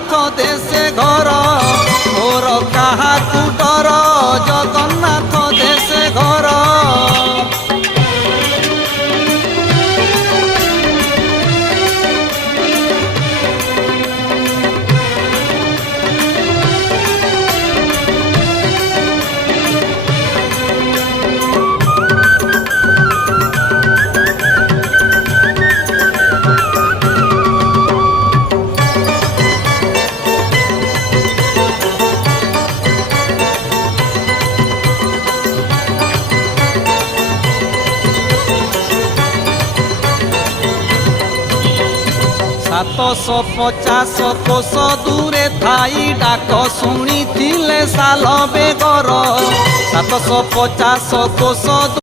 जगन्नाथ देशे घर मोर काहाकू डर जगन्नाथ देशे घर। 750 कोश दूरे थाई डाक शुणी साल बेगर 750 कोश।